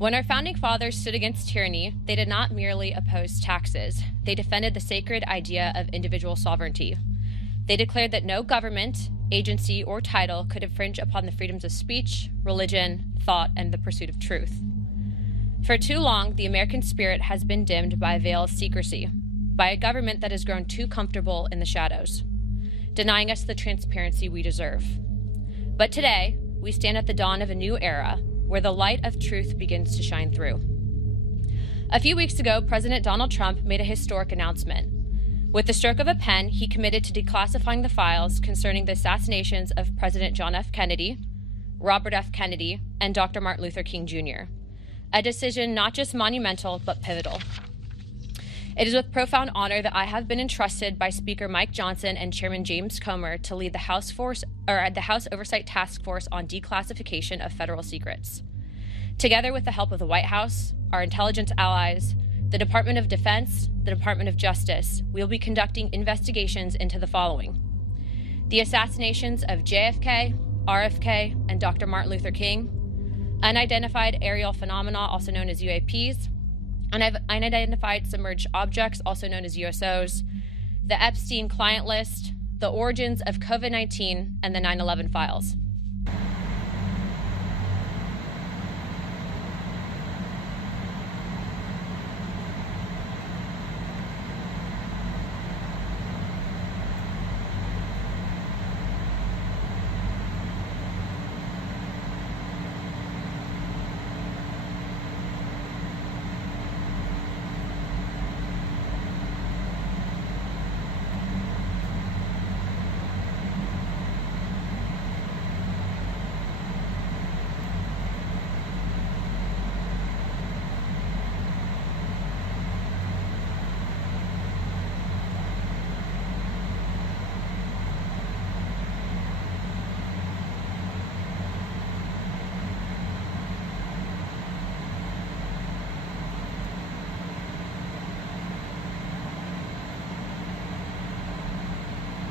When our founding fathers stood against tyranny, they did not merely oppose taxes. They defended the sacred idea of individual sovereignty. They declared that no government, agency, or title could infringe upon the freedoms of speech, religion, thought, and the pursuit of truth. For too long, the American spirit has been dimmed by a veil of secrecy, by a government that has grown too comfortable in the shadows, denying us the transparency we deserve. But today, we stand at the dawn of a new era where the light of truth begins to shine through. A few weeks ago, President Donald Trump made a historic announcement. With the stroke of a pen, he committed to declassifying the files concerning the assassinations of President John F. Kennedy, Robert F. Kennedy, and Dr. Martin Luther King Jr., a decision not just monumental, but pivotal. It is with profound honor that I have been entrusted by Speaker Mike Johnson and Chairman James Comer to lead the House Oversight Task Force on Declassification of Federal Secrets. Together with the help of the White House, our intelligence allies, the Department of Defense, the Department of Justice, we will be conducting investigations into the following: the assassinations of JFK, RFK, and Dr. Martin Luther King, unidentified aerial phenomena, also known as UAPs, unidentified submerged objects, also known as USOs, the Epstein client list, the origins of COVID-19, and the 9/11 files.